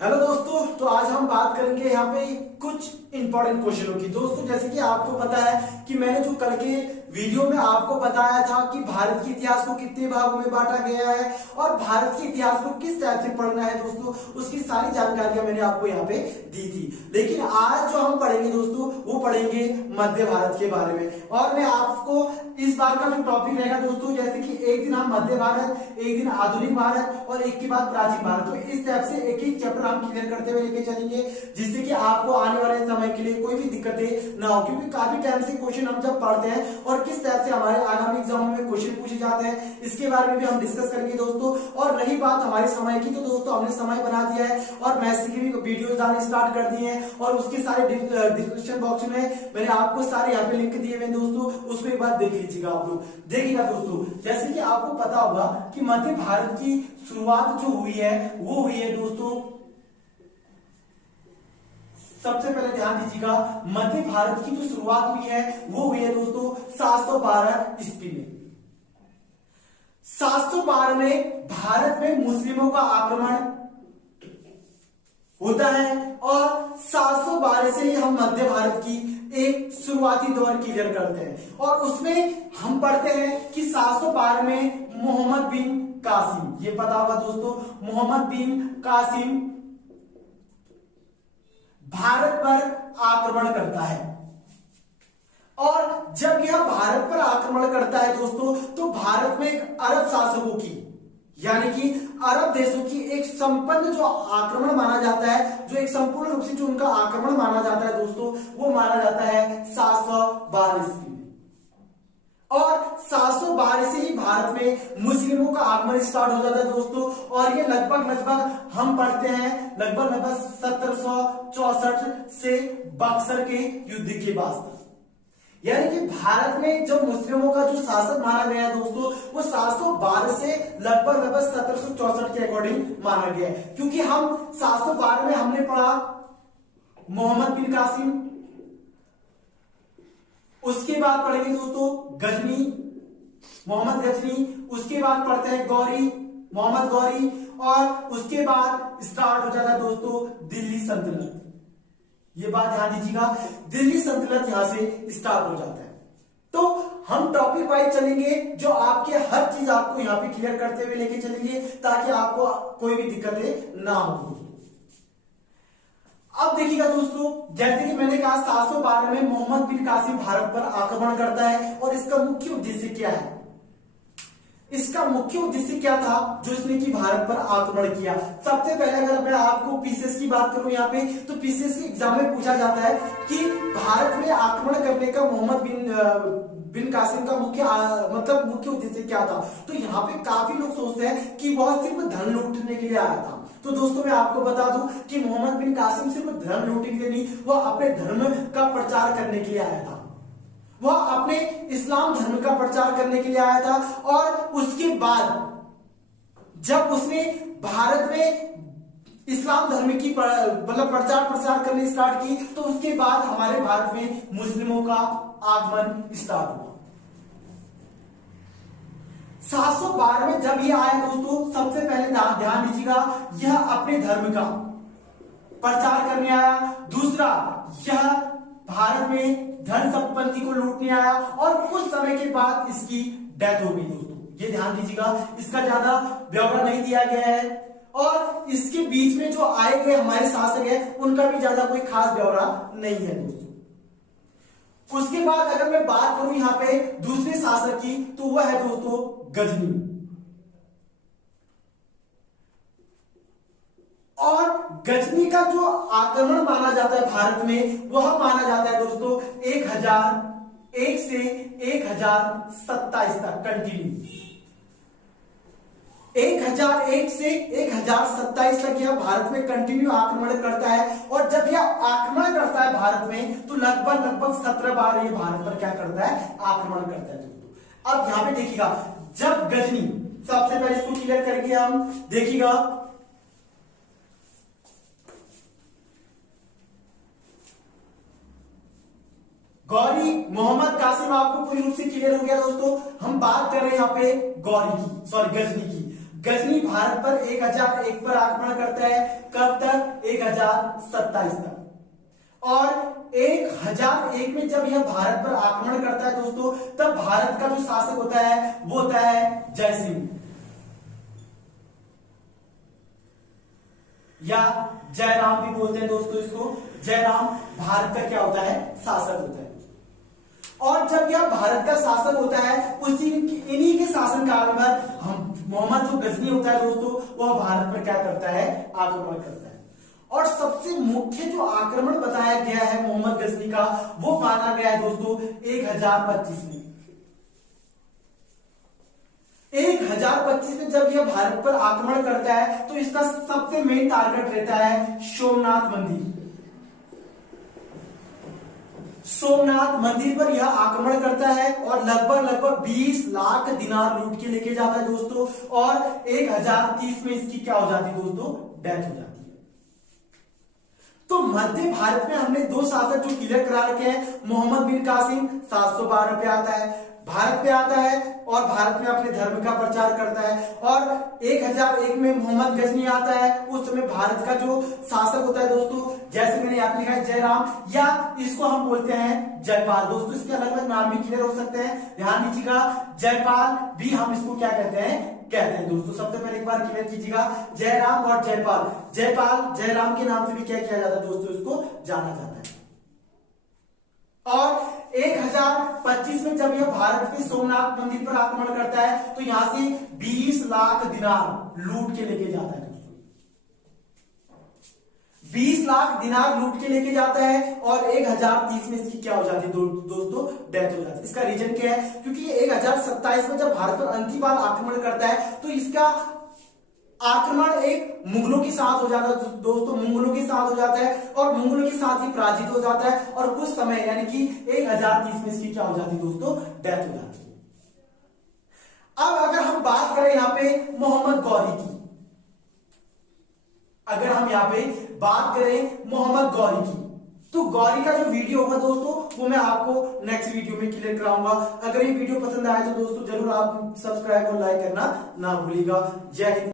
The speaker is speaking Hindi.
हेलो दोस्तों, तो आज हम बात करेंगे यहाँ पे कुछ इंपॉर्टेंट क्वेश्चनों की। दोस्तों, जैसे कि आपको पता है कि मैंने जो कल के वीडियो में आपको बताया था कि भारत के इतिहास को कितने भागों में बांटा गया है और भारत के इतिहास को किस टाइप से पढ़ना है दोस्तों, उसकी सारी जानकारियां मैंने आपको यहाँ पे दी थी। लेकिन आज जो हम पढ़ेंगे दोस्तों, वो पढ़ेंगे मध्य भारत के बारे में। और मैं आपको इस बार का जो टॉपिक रहेगा दोस्तों, जैसे कि एक दिन हम मध्य भारत, एक दिन आधुनिक भारत और एक के बाद प्राचीन भारत, तो इस टाइप से एक एक चैप्टर हम क्लियर करते हुए लेके चलेंगे, जिससे कि आपको आने वाले समय के लिए कोई भी दिक्कतें ना हो। क्योंकि काफी टाइम से क्वेश्चन हम जब पढ़ते हैं और किस टाइप से हमारे आगामी एग्जामों में क्वेश्चन पूछे जाते हैं, इसके बारे में भी हम डिस्कस करेंगे दोस्तों। और रही बात हमारे समय की, तो दोस्तों हमने समय बना दिया है और मैथ्स की भी वीडियोस डालने स्टार्ट कर दिए हैं और उसके सारे डिस्क्रिप्शन बॉक्स में मैंने आपको सारे यहाँ पे लिंक दिए हुए दोस्तों, उसको एक बार देख लीजिएगा। आप लोग देखिएगा दोस्तों, जैसे कि आपको पता होगा कि मध्य भारत की शुरुआत जो हुई है वो हुई है दोस्तों, सबसे पहले ध्यान दीजिएगा, मध्य भारत की जो शुरुआत हुई है वो हुई है दोस्तों 712 ईस्वी में। 712 में भारत में मुस्लिमों का आक्रमण होता है और 712 से ही हम मध्य भारत की एक शुरुआती दौर क्लियर करते हैं। और उसमें हम पढ़ते हैं कि 712 में मोहम्मद बिन कासिम, ये पता होगा दोस्तों, मोहम्मद बिन कासिम भारत पर आक्रमण करता है। और जब यह भारत पर आक्रमण करता है दोस्तों, तो भारत में एक अरब शासकों की, यानी कि अरब देशों की एक संपन्न जो आक्रमण माना जाता है, जो एक संपूर्ण रूप से जो उनका आक्रमण माना जाता है दोस्तों, वो माना जाता है 712 ईस्वी में। और 712 से ही भारत में मुस्लिमों का आगमन स्टार्ट हो जाता है दोस्तों। और ये लगभग हम पढ़ते हैं लगभग 1764 से बक्सर के युद्ध के बाद, यानी कि भारत में जब मुस्लिमों का जो शासन माना गया दोस्तों, वो 712 से लगभग 1764 के अकॉर्डिंग माना गया है। क्योंकि हम 712 में हमने पढ़ा मोहम्मद बिन कासिम, उसके बाद पढ़ेंगे दोस्तों गजनी, मोहम्मद गजनी, उसके बाद पढ़ते हैं गौरी, मोहम्मद गौरी, और उसके बाद स्टार्ट हो जाता है दोस्तों दिल्ली सल्तनत। ये बात ध्यान दीजिएगा, दिल्ली सल्तनत यहां से स्टार्ट हो जाता है। तो हम टॉपिक वाइज चलेंगे, जो आपके हर चीज आपको यहां पे क्लियर करते हुए लेके चलेंगे, ताकि आपको कोई भी दिक्कतें ना हो। अब देखिएगा दोस्तों, जैसे कि मैंने कहा 712 में मोहम्मद बिन कासिम भारत पर आक्रमण करता है। और इसका मुख्य उद्देश्य क्या है? इसका मुख्य उद्देश्य क्या था जो इसने की भारत पर आक्रमण किया? सबसे पहले अगर मैं आपको पीसीएस की बात करूं यहाँ पे, तो पीसीएस के एग्जाम में पूछा जाता है कि भारत में आक्रमण करने का मोहम्मद बिन कासिम का मुख्य उद्देश्य क्या था? तो यहाँ पे काफी लोग सोचते हैं कि वह सिर्फ धन लूटने के लिए आया था। तो दोस्तों मैं आपको बता दूं कि मोहम्मद बिन कासिम सिर्फ धन लूटने के लिए नहीं, वह अपने धर्म का प्रचार करने के लिए आया था। वह अपने इस्लाम धर्म का प्रचार करने के लिए आया था। और उसके बाद जब उसने भारत में इस्लाम धर्म की प्रचार प्रसार करने स्टार्ट की, तो उसके बाद हमारे भारत में मुस्लिमों का आगमन स्टार्ट हुआ। 712 में जब ये आया दोस्तों, सबसे पहले ध्यान दीजिएगा, यह अपने धर्म का प्रचार करने आया। दूसरा, यह भारत में धन संपत्ति को लूटने आया और कुछ समय के बाद इसकी डेथ हो गई दोस्तों। ये ध्यान दीजिएगा, इसका ज्यादा ब्यौरा नहीं दिया गया है। और इसके बीच में जो आए गए हमारे शासक हैं, उनका भी ज्यादा कोई खास ब्यौरा नहीं है दोस्तों। उसके बाद अगर मैं बात करूं यहाँ पे दूसरे शासक की, तो वह है दोस्तों गजनी। और गजनी का जो आक्रमण माना जाता है भारत में, वह माना जाता है दोस्तों 1001 से 1027 तक कंटिन्यू। 1001 से 1027 तक यह भारत में कंटिन्यू आक्रमण करता है। और जब यह आक्रमण करता है भारत में, तो लगभग 17 बार ये भारत पर क्या करता है? आक्रमण करता है दोस्तों। अब यहां पे देखिएगा, जब गजनी, सबसे पहले इसको क्लियर करके हम देखिएगा, गौरी, मोहम्मद कासिम आपको पूरी रूप से क्लियर हो गया दोस्तों। हम बात कर रहे हैं यहाँ पे गौरी की, गजनी की। गजनी भारत पर 1001 पर आक्रमण करता है। कब तक? 1027 तक। और 1001 में जब यह भारत पर आक्रमण करता है दोस्तों, तब भारत का जो शासक होता है वो होता है जय सिंह या जयराम भी बोलते हैं दोस्तों इसको। जयराम भारत का क्या होता है, शासक होता है। और जब यह भारत का शासक होता है, उसी इन्हीं के शासनकाल में हम मोहम्मद जो गजनी होता है दोस्तों, वह भारत पर क्या करता है, आक्रमण करता है। और सबसे मुख्य जो आक्रमण बताया गया है मोहम्मद गजनी का, वो माना गया है दोस्तों 1025 में। 1025 में जब यह भारत पर आक्रमण करता है, तो इसका सबसे मेन टारगेट रहता है सोमनाथ मंदिर। सोमनाथ मंदिर पर यह आक्रमण करता है और लगभग 20 लाख दिनार लूट के लेके जाता है दोस्तों। और 1030 में इसकी क्या हो जाती है दोस्तों, डेथ हो जाती है। तो मध्य भारत में हमने दो शासक जो क्लियर करा रखे हैं, मोहम्मद बिन कासिम 712 पे आता है, भारत पे आता है और भारत में अपने धर्म का प्रचार करता है। और 1001 में मोहम्मद गजनी आता है। उस समय भारत का जो शासक होता है दोस्तों, जैसे मैंने यहाँ पे लिखा है जयराम, या इसको हम बोलते हैं जयपाल। दोस्तों इसके अलग अलग नाम भी क्लियर हो सकते हैं, ध्यान दीजिएगा। जयपाल भी हम इसको क्या कहते हैं दोस्तों। सबसे पहले एक बार क्लियर कीजिएगा, जयराम और जयपाल। जयपाल जयराम के नाम से भी क्या किया जाता है दोस्तों, इसको जाना जाता है। और 1025 में जब यह भारत के सोमनाथ मंदिर पर आक्रमण करता है, तो यहां से 20 लाख दिनार लूट के लेके जाता है दोस्तों। 20 लाख दिनार लूट के लेके जाता है और 1030 में इसकी क्या हो जाती है दोस्तों, डेथ हो जाती है। इसका रीजन क्या है, क्योंकि 1027 में जब भारत पर अंतिम बार आक्रमण करता है, तो इसका आक्रमण एक मुगलों के साथ हो जाता है दोस्तों, मुगलों के साथ हो जाता है और मुगलों के साथ ही पराजित हो जाता है। और कुछ समय यानी कि 1030 में इसकी क्या हो जाती है दोस्तों, डेथ हो जाती है। अब अगर हम बात करें यहां पे मोहम्मद गौरी की, अगर हम यहां पे बात करें मोहम्मद गौरी की, तो गौरी का जो वीडियो होगा दोस्तों, वो मैं आपको नेक्स्ट वीडियो में क्लियर कराऊंगा। अगर ये वीडियो पसंद आए तो दोस्तों जरूर आप सब्सक्राइब और लाइक करना ना भूलिएगा। जय हिंद।